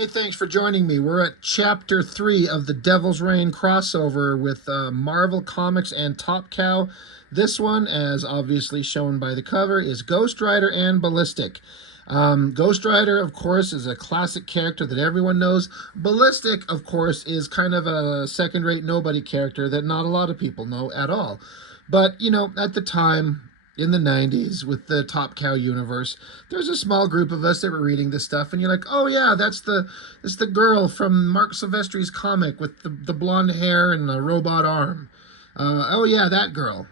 Hey, thanks for joining me. We're at Chapter 3 of the Devil's Reign crossover with Marvel Comics and Top Cow. This one, as obviously shown by the cover, is Ghost Rider and Ballistic. Ghost Rider, of course, is a classic character that everyone knows. Ballistic, of course, is kind of a second-rate nobody character that not a lot of people know at all. But, you know, at the time, in the 90s with the Top Cow universe, there's a small group of us that were reading this stuff, and you're like, oh yeah, that's the girl from Mark Silvestri's comic with the blonde hair and the robot arm. Oh yeah, that girl.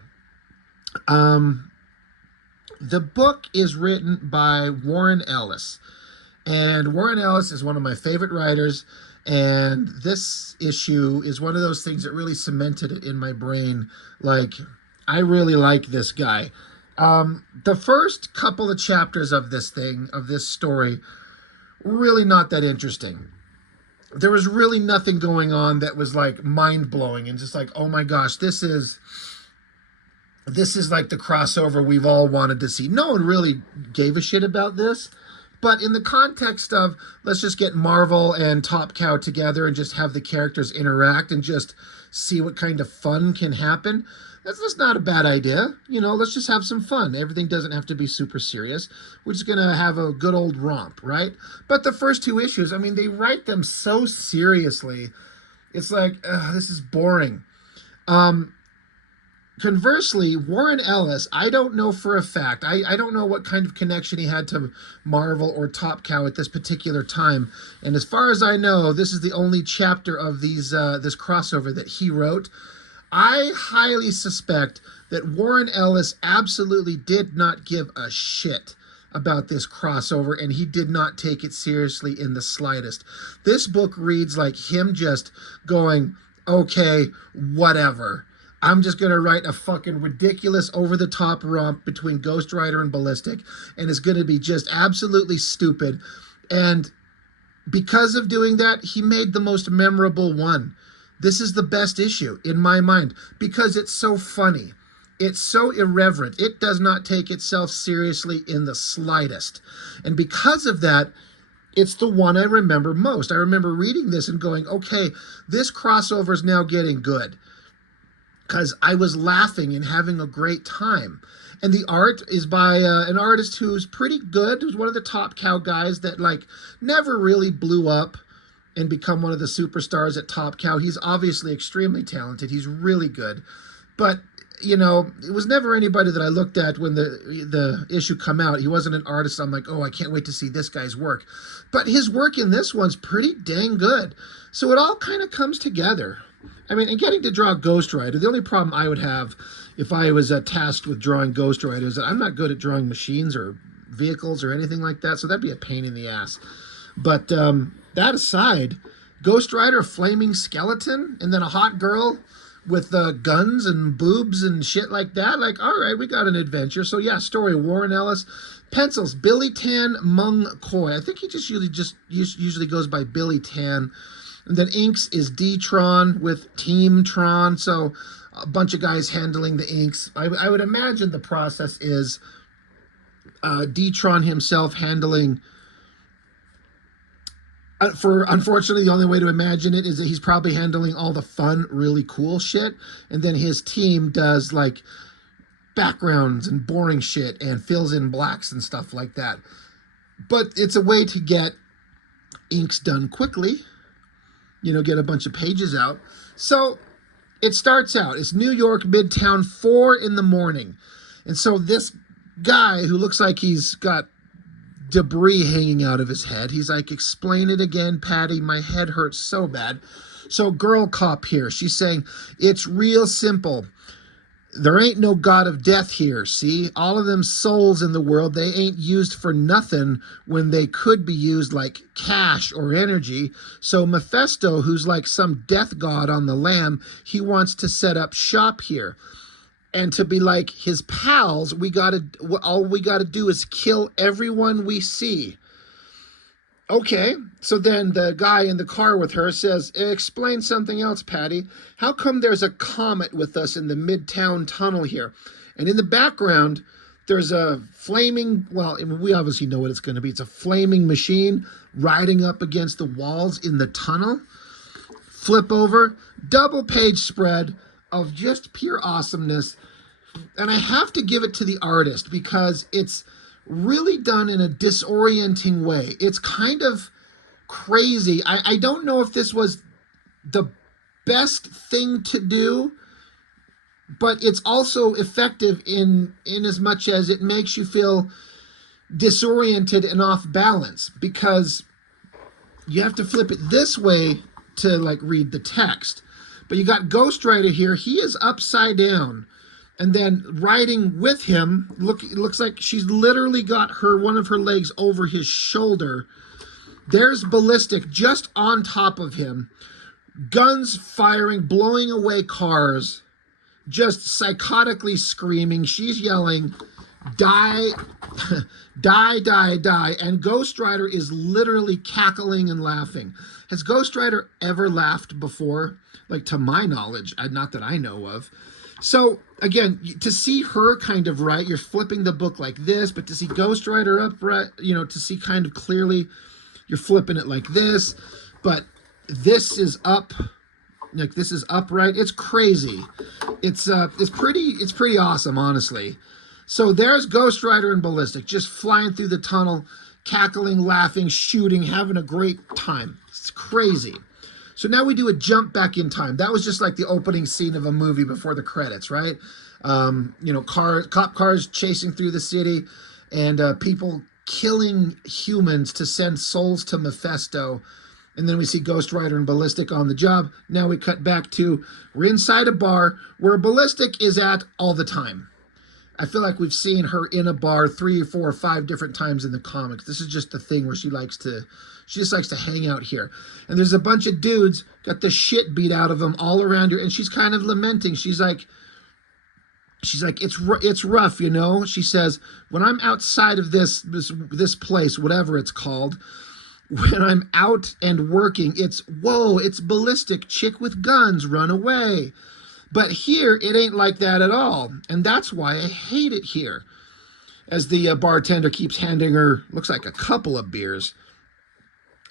The book is written by Warren Ellis, and Warren Ellis is one of my favorite writers, and this issue is one of those things that really cemented it in my brain. Like, I really like this guy. The first couple of chapters of this story, really not that interesting. There was really nothing going on that was like mind-blowing and just like, oh my gosh, this is like the crossover we've all wanted to see. No one really gave a shit about this. But in the context of, let's just get Marvel and Top Cow together and just have the characters interact and just see what kind of fun can happen, that's not a bad idea. You know, let's just have some fun. Everything doesn't have to be super serious. We're just going to have a good old romp, right? But the first two issues, I mean, they write them so seriously. It's like, this is boring. Conversely, Warren Ellis, I don't know for a fact. I don't know what kind of connection he had to Marvel or Top Cow at this particular time. And as far as I know, this is the only chapter of this crossover that he wrote. I highly suspect that Warren Ellis absolutely did not give a shit about this crossover, and he did not take it seriously in the slightest. This book reads like him just going, okay, whatever. I'm just going to write a fucking ridiculous over-the-top romp between Ghost Rider and Ballistic, and it's going to be just absolutely stupid. And because of doing that, he made the most memorable one. This is the best issue in my mind because it's so funny. It's so irreverent. It does not take itself seriously in the slightest. And because of that, it's the one I remember most. I remember reading this and going, okay, this crossover is now getting good, because I was laughing and having a great time. And the art is by an artist who's pretty good, who's one of the Top Cow guys that like never really blew up and become one of the superstars at Top Cow. He's obviously extremely talented. He's really good. But, you know, it was never anybody that I looked at when the issue come out. He wasn't an artist I'm like, oh, I can't wait to see this guy's work. But his work in this one's pretty dang good. So it all kind of comes together. I mean, and getting to draw Ghost Rider, the only problem I would have if I was tasked with drawing Ghost Rider is that I'm not good at drawing machines or vehicles or anything like that, so that'd be a pain in the ass. But that aside, Ghost Rider, flaming skeleton, and then a hot girl with guns and boobs and shit like that. Like, all right, we got an adventure. So yeah, story, Warren Ellis. Pencils, Billy Tan Mung Coy. I think he usually goes by Billy Tan. And then inks is D-Tron with Team Tron. So a bunch of guys handling the inks. I would imagine the process is D-Tron himself handling. Unfortunately, the only way to imagine it is that he's probably handling all the fun, really cool shit. And then his team does like backgrounds and boring shit and fills in blacks and stuff like that. But it's a way to get inks done quickly. You know, get a bunch of pages out. So it starts out, it's New York, Midtown, 4 in the morning. And so this guy who looks like he's got debris hanging out of his head, he's like, explain it again, Patty, my head hurts so bad. So girl cop here, she's saying, it's real simple. There ain't no god of death here, see? All of them souls in the world, they ain't used for nothing when they could be used like cash or energy. So Mephisto, who's like some death god on the lam, he wants to set up shop here. And to be like his pals, all we gotta do is kill everyone we see. Okay, so then the guy in the car with her says, explain something else, Patty. How come there's a comet with us in the Midtown tunnel here? And in the background, There's a flaming, well, I mean, we obviously know what it's going to be. It's a flaming machine riding up against the walls in the tunnel. Flip over, double page spread of just pure awesomeness. And I have to give it to the artist because it's really done in a disorienting way. It's kind of crazy. I don't know if this was the best thing to do, but it's also effective in as much as it makes you feel disoriented and off balance, because you have to flip it this way to like read the text. But you got Ghost Rider here. He is upside down. And then riding with him, it looks like she's literally got one of her legs over his shoulder. There's Ballistic just on top of him. Guns firing, blowing away cars. Just psychotically screaming. She's yelling, die, die, die, die. And Ghost Rider is literally cackling and laughing. Has Ghost Rider ever laughed before? Like, to my knowledge, not that I know of. So, again, to see her kind of right, you're flipping the book like this, but to see Ghost Rider upright, you know, to see kind of clearly, you're flipping it like this. But this is up. Like, this is upright. It's crazy. It's pretty awesome, honestly. So there's Ghost Rider and Ballistic just flying through the tunnel, cackling, laughing, shooting, having a great time. It's crazy. So now we do a jump back in time. That was just like the opening scene of a movie before the credits, right? You know, cop cars chasing through the city, and people killing humans to send souls to Mephisto. And then we see Ghost Rider and Ballistic on the job. Now we cut back to, we're inside a bar where Ballistic is at all the time. I feel like we've seen her in a bar 3 or 4 or 5 different times in the comics. This is just the thing where she just likes to hang out here. And there's a bunch of dudes, got the shit beat out of them all around her. And she's kind of lamenting. She's like, it's rough, you know? She says, when I'm outside of this place, whatever it's called, when I'm out and working, it's, whoa, it's Ballistic, chick with guns, run away. But here, it ain't like that at all. And that's why I hate it here. As the bartender keeps handing her, looks like a couple of beers.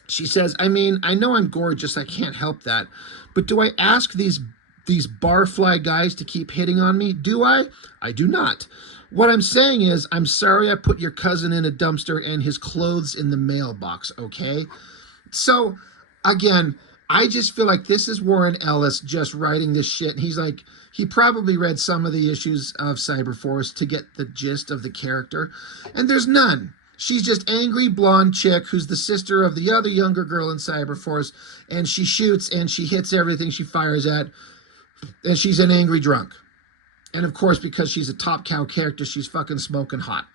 She says, I mean, I know I'm gorgeous, I can't help that. But do I ask these barfly guys to keep hitting on me? Do I? I do not. What I'm saying is, I'm sorry I put your cousin in a dumpster and his clothes in the mailbox, okay? So, again, I just feel like this is Warren Ellis just writing this shit. He's like, he probably read some of the issues of Cyberforce to get the gist of the character, and there's none. She's just angry blonde chick who's the sister of the other younger girl in Cyberforce, and she shoots and she hits everything she fires at, and she's an angry drunk. And of course, because she's a Top Cow character, she's fucking smoking hot.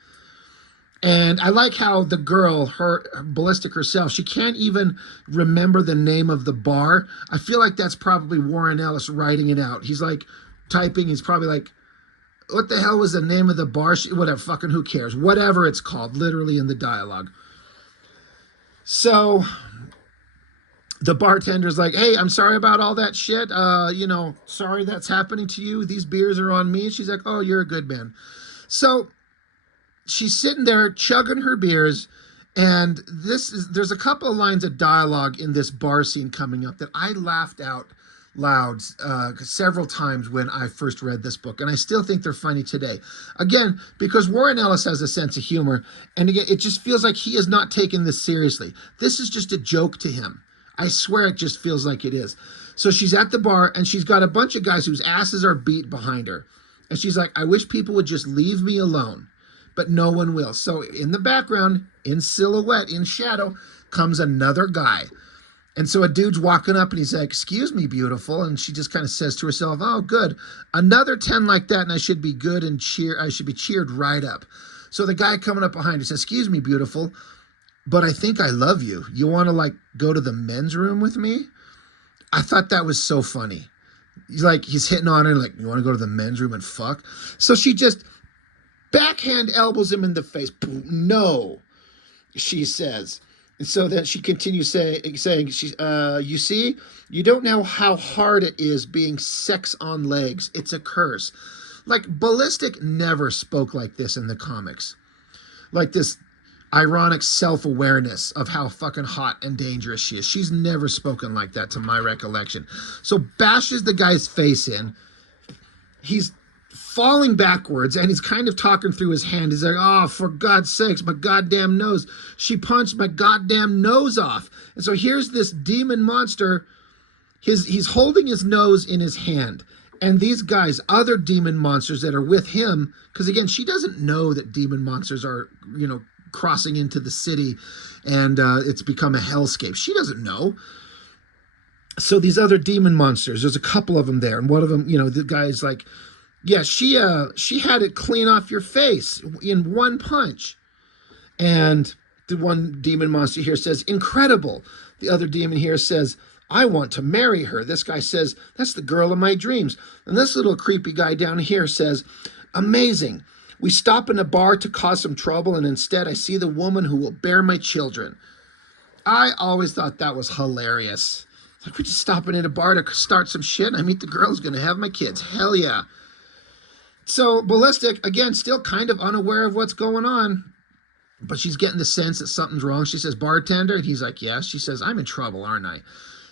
And I like how the girl, her Ballistic herself, she can't even remember the name of the bar. I feel like that's probably Warren Ellis writing it out. He's like typing, he's probably like, what the hell was the name of the bar? Whatever, fucking who cares? Whatever it's called, literally in the dialogue. So the bartender's like, hey, I'm sorry about all that shit. You know, sorry that's happening to you. These beers are on me. She's like, oh, you're a good man. So she's sitting there chugging her beers, and there's a couple of lines of dialogue in this bar scene coming up that I laughed out loud several times when I first read this book, and I still think they're funny today. Again, because Warren Ellis has a sense of humor, and again, it just feels like he is not taking this seriously. This is just a joke to him. I swear it just feels like it is. So she's at the bar, and she's got a bunch of guys whose asses are beat behind her. And she's like, I wish people would just leave me alone. But no one will. So in the background, in silhouette, in shadow, comes another guy. And so a dude's walking up, and he's like, excuse me, beautiful. And she just kind of says to herself, oh, good. Another 10 like that, and I should be good and I should be cheered right up. So the guy coming up behind her says, excuse me, beautiful, but I think I love you. You want to, like, go to the men's room with me? I thought that was so funny. He's hitting on her, like, you want to go to the men's room and fuck? So she just backhand elbows him in the face. No, she says. And so then she continues saying, you see, you don't know how hard it is being sex on legs. It's a curse. Like, Ballistic never spoke like this in the comics. Like this ironic self-awareness of how fucking hot and dangerous she is. She's never spoken like that to my recollection. So bashes the guy's face in. He's falling backwards and he's kind of talking through his hand. He's like, oh, for God's sakes, my goddamn nose. She punched my goddamn nose off. And so here's this demon monster. He's holding his nose in his hand. And these guys, other demon monsters that are with him, because again, she doesn't know that demon monsters are, you know, crossing into the city and it's become a hellscape. She doesn't know. So these other demon monsters, there's a couple of them there. And one of them, you know, the guy's like, yeah, she had it clean off your face in one punch. And the one demon monster here says, incredible. The other demon here says, I want to marry her. This guy says, that's the girl of my dreams. And this little creepy guy down here says, amazing. We stop in a bar to cause some trouble, and instead I see the woman who will bear my children. I always thought that was hilarious. Like, we're just stopping in a bar to start some shit, and I meet the girl who's going to have my kids. Hell yeah. So Ballistic, again, still kind of unaware of what's going on, but she's getting the sense that something's wrong. She says, bartender? And he's like, yes. She says, I'm in trouble, aren't I?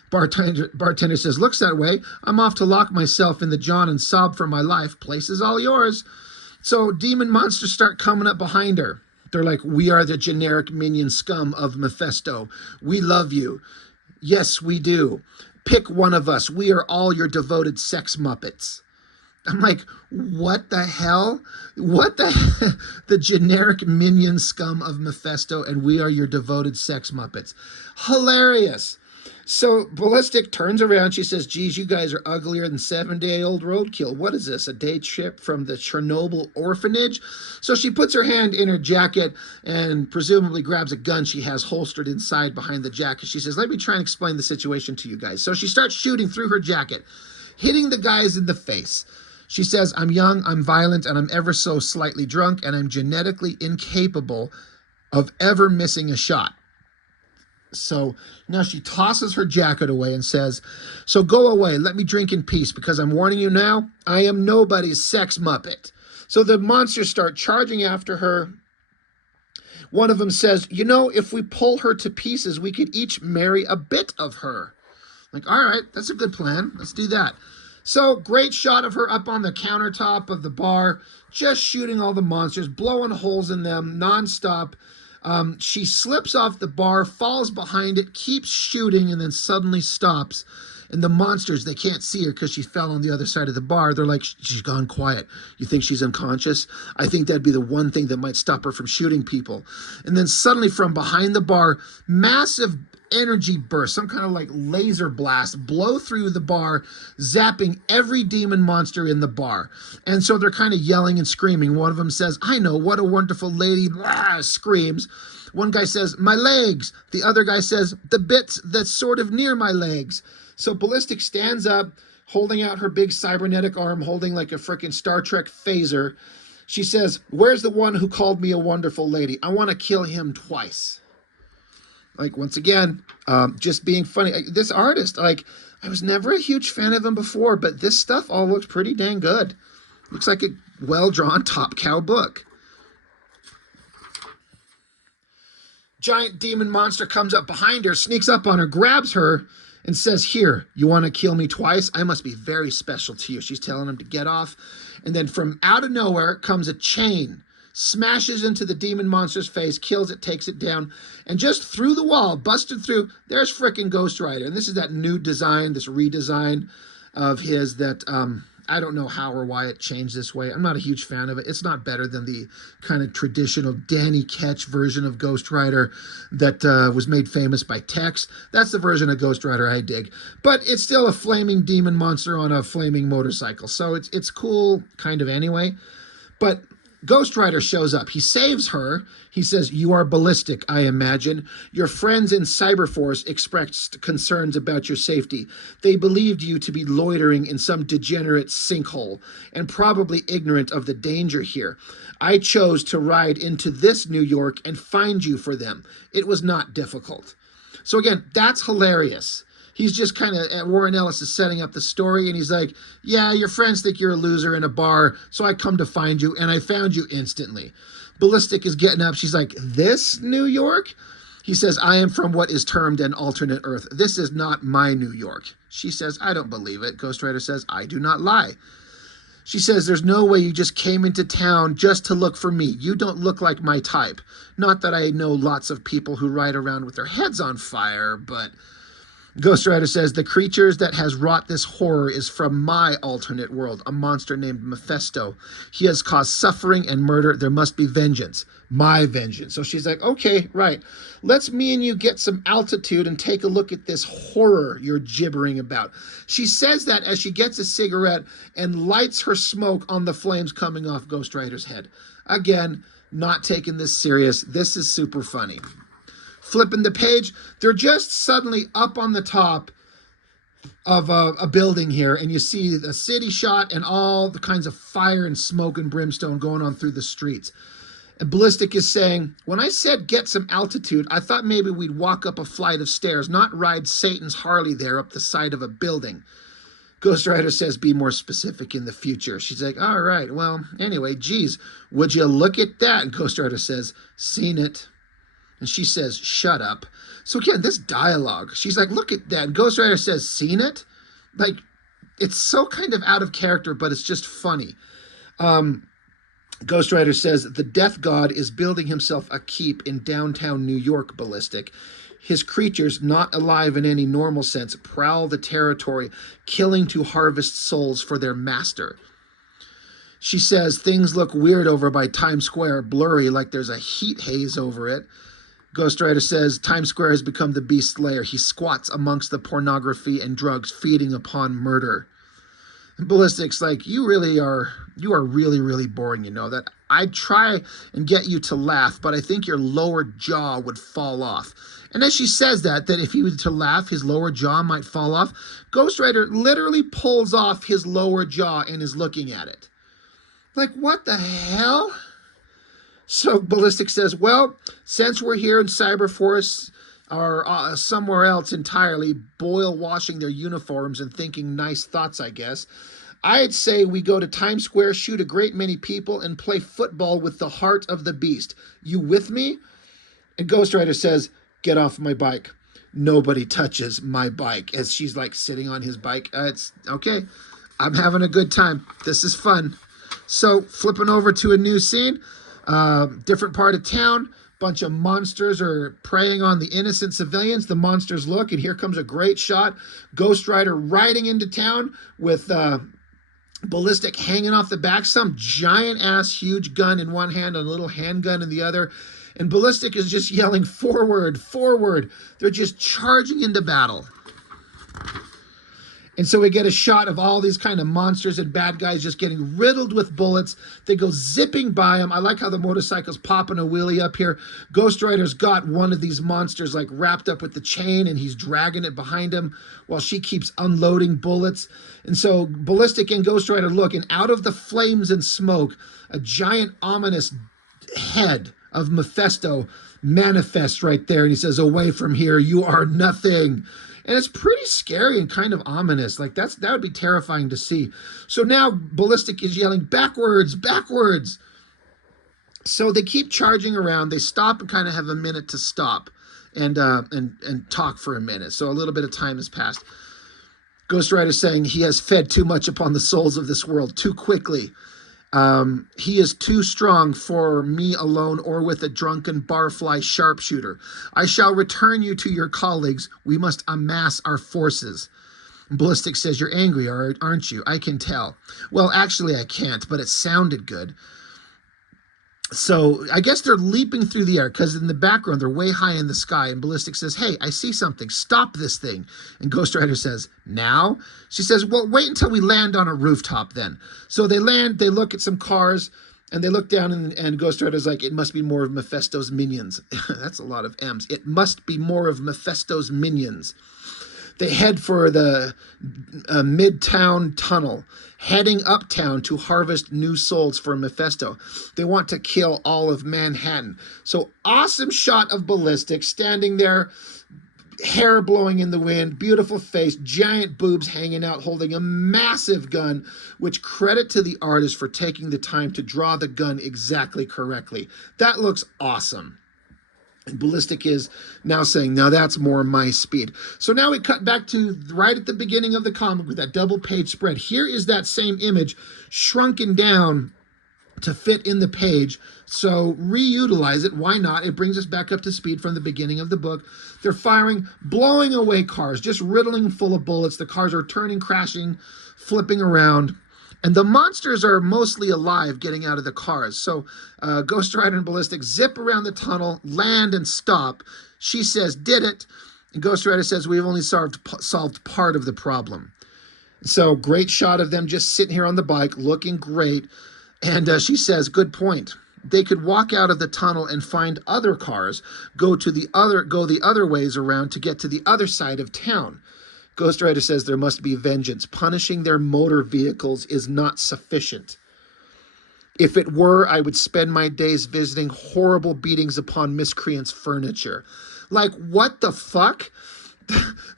Bartender says, looks that way. I'm off to lock myself in the john and sob for my life. Place is all yours. So demon monsters start coming up behind her. They're like, we are the generic minion scum of Mephisto. We love you. Yes, we do. Pick one of us. We are all your devoted sex muppets. I'm like, what the hell? What the the generic minion scum of Mephisto, and we are your devoted sex muppets. Hilarious. So Ballistic turns around. She says, geez, you guys are uglier than 7-day-old roadkill. What is this, a day trip from the Chernobyl orphanage? So she puts her hand in her jacket and presumably grabs a gun she has holstered inside behind the jacket. She says, let me try and explain the situation to you guys. So she starts shooting through her jacket, hitting the guys in the face. She says, I'm young, I'm violent, and I'm ever so slightly drunk, and I'm genetically incapable of ever missing a shot. So now she tosses her jacket away and says, so go away, let me drink in peace, because I'm warning you now, I am nobody's sex muppet. So the monsters start charging after her. One of them says, you know, if we pull her to pieces, we could each marry a bit of her. Like, all right, that's a good plan. Let's do that. So great shot of her up on the countertop of the bar, just shooting all the monsters, blowing holes in them nonstop. She slips off the bar, falls behind it, keeps shooting, and then suddenly stops. And the monsters, they can't see her because she fell on the other side of the bar. They're like, she's gone quiet. You think she's unconscious? I think that'd be the one thing that might stop her from shooting people. And then suddenly from behind the bar, massive energy burst, some kind of like laser blast, blow through the bar, zapping every demon monster in the bar. And so they're kind of yelling and screaming. One of them says, I know, what a wonderful lady, blah, screams. One guy says, my legs. The other guy says, the bits that's sort of near my legs. So Ballistic stands up, holding out her big cybernetic arm, holding like a freaking Star Trek phaser. She says, where's the one who called me a wonderful lady? I want to kill him twice. Like, once again, just being funny. This artist, like, I was never a huge fan of him before, but this stuff all looks pretty dang good. Looks like a well-drawn Top Cow book. Giant demon monster comes up behind her, sneaks up on her, grabs her, and says, here, you want to kill me twice? I must be very special to you. She's telling him to get off. And then from out of nowhere comes a chain, smashes into the demon monster's face, kills it, takes it down, and just through the wall, busted through, there's frickin' Ghost Rider. And this is that new design, this redesign of his that I don't know how or why it changed this way. I'm not a huge fan of it. It's not better than the kind of traditional Danny Ketch version of Ghost Rider that was made famous by Tex. That's the version of Ghost Rider I dig. But it's still a flaming demon monster on a flaming motorcycle. So it's cool kind of anyway. But Ghost Rider shows up. He saves her. He says, you are ballistic, I imagine. Your friends in Cyberforce expressed concerns about your safety. They believed you to be loitering in some degenerate sinkhole and probably ignorant of the danger here. I chose to ride into this New York and find you for them. It was not difficult. So again, that's hilarious. He's just kind of, Warren Ellis is setting up the story, and he's like, yeah, your friends think you're a loser in a bar, so I come to find you, and I found you instantly. Ballistic is getting up. She's like, this New York? He says, I am from what is termed an alternate Earth. This is not my New York. She says, I don't believe it. Ghost Rider says, I do not lie. She says, there's no way you just came into town just to look for me. You don't look like my type. Not that I know lots of people who ride around with their heads on fire, but Ghost Rider says, the creatures that has wrought this horror is from my alternate world, a monster named Mephisto. He has caused suffering and murder. There must be vengeance. My vengeance. So she's like, okay, right. Let's me and you get some altitude and take a look at this horror you're gibbering about. She says that as she gets a cigarette and lights her smoke on the flames coming off Ghost Rider's head. Again, not taking this serious. This is super funny. Flipping the page, they're just suddenly up on the top of a building here, and you see the city shot and all the kinds of fire and smoke and brimstone going on through the streets. And Ballistic is saying, when I said get some altitude, I thought maybe we'd walk up a flight of stairs, not ride Satan's Harley there up the side of a building. Ghost Rider says, be more specific in the future. She's like, all right, well, anyway, geez, would you look at that? And Ghost Rider says, seen it. And she says, shut up. So again, this dialogue, she's like, look at that. And Ghost Rider says, seen it? Like, it's so kind of out of character, but it's just funny. Ghost Rider says, the Death God is building himself a keep in downtown New York, Ballistic. His creatures, not alive in any normal sense, prowl the territory, killing to harvest souls for their master. She says, things look weird over by Times Square, blurry, like there's a heat haze over it. Ghost Rider says, Times Square has become the beast's lair. He squats amongst the pornography and drugs, feeding upon murder. And Ballistic's like, you are really, really boring, you know that. I'd try and get you to laugh, but I think your lower jaw would fall off. And as she says that if he was to laugh, his lower jaw might fall off, Ghost Rider literally pulls off his lower jaw and is looking at it. Like, what the hell? So Ballistic says, well, since we're here in Cyberforce or somewhere else entirely, boil washing their uniforms and thinking nice thoughts, I guess, I'd say we go to Times Square, shoot a great many people, and play football with the heart of the beast. You with me? And Ghost Rider says, get off my bike. Nobody touches my bike. As she's like sitting on his bike. It's okay. I'm having a good time. This is fun. So flipping over to a new scene. Different part of town, bunch of monsters are preying on the innocent civilians. The monsters look, and here comes a great shot. Ghost Rider riding into town with Ballistic hanging off the back, some giant ass huge gun in one hand and a little handgun in the other. And Ballistic is just yelling, forward, forward. They're just charging into battle. And so we get a shot of all these kind of monsters and bad guys just getting riddled with bullets. They go zipping by them. I like how the motorcycle's popping a wheelie up here. Ghost Rider's got one of these monsters like wrapped up with the chain, and he's dragging it behind him while she keeps unloading bullets. And so Ballistic and Ghost Rider look, and out of the flames and smoke, a giant ominous head of Mephisto manifests right there. And he says, away from here, you are nothing. And it's pretty scary and kind of ominous. Like that would be terrifying to see. So now Ballistic is yelling, backwards, backwards. So they keep charging around. They stop and kind of have a minute to stop and talk for a minute. So a little bit of time has passed. Ghost Rider saying he has fed too much upon the souls of this world too quickly. He is too strong for me alone or with a drunken barfly sharpshooter. I shall return you to your colleagues. We must amass our forces. Ballistic says, you're angry, aren't you? I can tell. Well, actually, I can't, but it sounded good. So I guess they're leaping through the air because in the background, they're way high in the sky. And Ballistic says, hey, I see something. Stop this thing. And Ghost Rider says, now? She says, well, wait until we land on a rooftop then. So they land, they look at some cars, and they look down, and Ghost Rider's like, it must be more of Mephisto's minions. That's a lot of M's. It must be more of Mephisto's minions. They head for the Midtown Tunnel, heading uptown to harvest new souls for Mephisto. They want to kill all of Manhattan. So awesome shot of Ballistic standing there, hair blowing in the wind, beautiful face, giant boobs hanging out, holding a massive gun, which credit to the artist for taking the time to draw the gun exactly correctly. That looks awesome. And Ballistic is now saying, now that's more my speed. So now we cut back to right at the beginning of the comic with that double page spread. Here is that same image shrunken down to fit in the page. So reutilize it. Why not? It brings us back up to speed from the beginning of the book. They're firing, blowing away cars, just riddling full of bullets. The cars are turning, crashing, flipping around. And the monsters are mostly alive getting out of the cars. So Ghost Rider and Ballistic zip around the tunnel, land and stop. She says, did it. And Ghost Rider says, we've only solved part of the problem. So great shot of them just sitting here on the bike, looking great. And she says, good point. They could walk out of the tunnel and find other cars, go the other ways around to get to the other side of town. Ghost Rider says there must be vengeance. Punishing their motor vehicles is not sufficient. If it were, I would spend my days visiting horrible beatings upon miscreants' furniture. Like, what the fuck?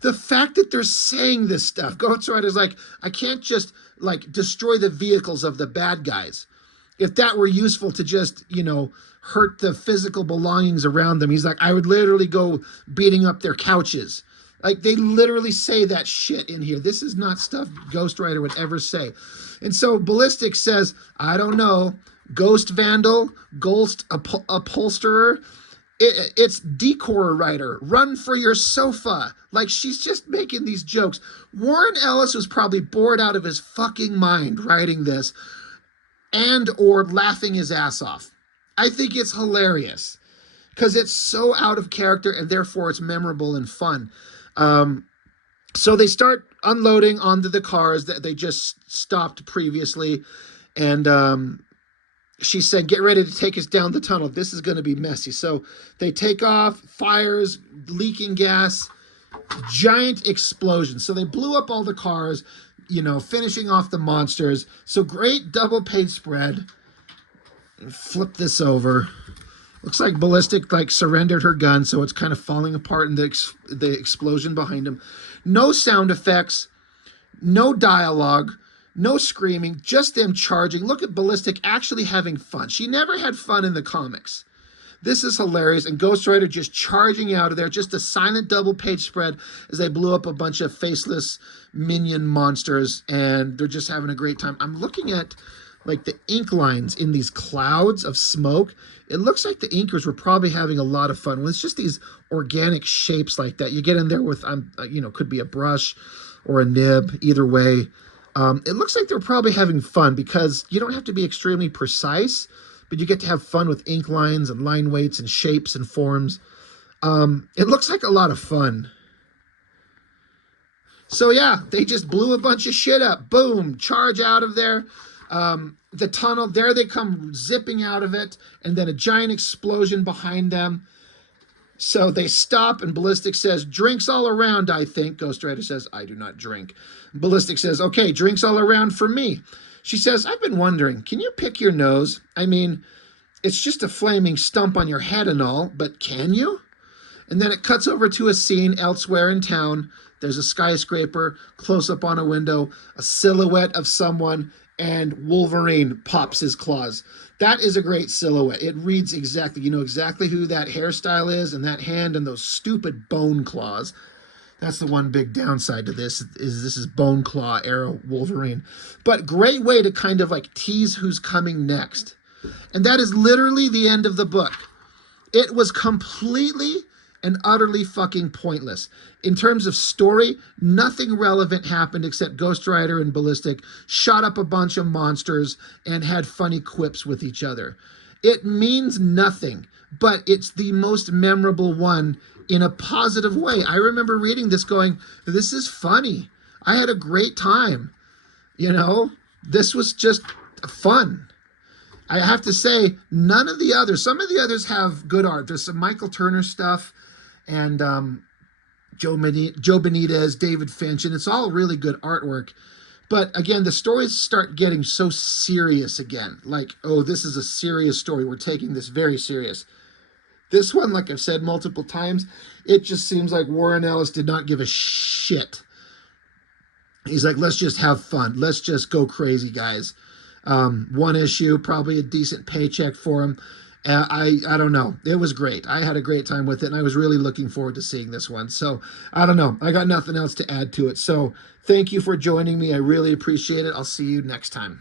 The fact that they're saying this stuff. Ghost Rider's like, I can't just, like, destroy the vehicles of the bad guys. If that were useful to just, you know, hurt the physical belongings around them, he's like, I would literally go beating up their couches. Like, they literally say that shit in here. This is not stuff Ghost Rider would ever say. And so Ballistic says, I don't know, ghost vandal, ghost upholsterer, it's decor writer, run for your sofa. Like, she's just making these jokes. Warren Ellis was probably bored out of his fucking mind writing this and or laughing his ass off. I think it's hilarious because it's so out of character and therefore it's memorable and fun. So they start unloading onto the cars that they just stopped previously. And she said, get ready to take us down the tunnel. This is going to be messy. So they take off, fires, leaking gas, giant explosion. So they blew up all the cars, you know, finishing off the monsters. So great double page spread. Flip this over. Looks like Ballistic like surrendered her gun, so it's kind of falling apart in the explosion behind him. No sound effects, no dialogue, no screaming, just them charging. Look at Ballistic actually having fun. She never had fun in the comics. This is hilarious, and Ghost Rider just charging out of there. Just a silent double page spread as they blew up a bunch of faceless minion monsters, and they're just having a great time. I'm looking at like the ink lines in these clouds of smoke. It looks like the inkers were probably having a lot of fun. Well, it's just these organic shapes like that. You get in there with, you know, could be a brush or a nib, either way. It looks like they're probably having fun because you don't have to be extremely precise, but you get to have fun with ink lines and line weights and shapes and forms. It looks like a lot of fun. So yeah, they just blew a bunch of shit up. Boom, charge out of there. The tunnel, there they come zipping out of it, and then a giant explosion behind them. So they stop, and Ballistic says, drinks all around, I think. Ghost Rider says, I do not drink. Ballistic says, okay, drinks all around for me. She says, I've been wondering, can you pick your nose? I mean, it's just a flaming stump on your head and all, but can you? And then it cuts over to a scene elsewhere in town. There's a skyscraper, close up on a window, a silhouette of someone, and Wolverine pops his claws. That is a great silhouette. It reads exactly, you know exactly who that hairstyle is, and that hand and those stupid bone claws. That's the one big downside to this is bone claw arrow Wolverine. But great way to kind of like tease who's coming next. And that is literally the end of the book. It was completely and utterly fucking pointless. In terms of story, nothing relevant happened except Ghost Rider and Ballistic shot up a bunch of monsters and had funny quips with each other. It means nothing, but it's the most memorable one in a positive way. I remember reading this going, this is funny. I had a great time. You know, this was just fun. I have to say, none of the others, some of the others have good art. There's some Michael Turner stuff and Joe Benitez, David Finch, and it's all really good artwork. But again, the stories start getting so serious again. Like, oh, this is a serious story. We're taking this very serious. This one, like I've said multiple times, it just seems like Warren Ellis did not give a shit. He's like, let's just have fun. Let's just go crazy, guys. One issue, probably a decent paycheck for him. I don't know. It was great. I had a great time with it, and I was really looking forward to seeing this one. So I don't know. I got nothing else to add to it. So thank you for joining me. I really appreciate it. I'll see you next time.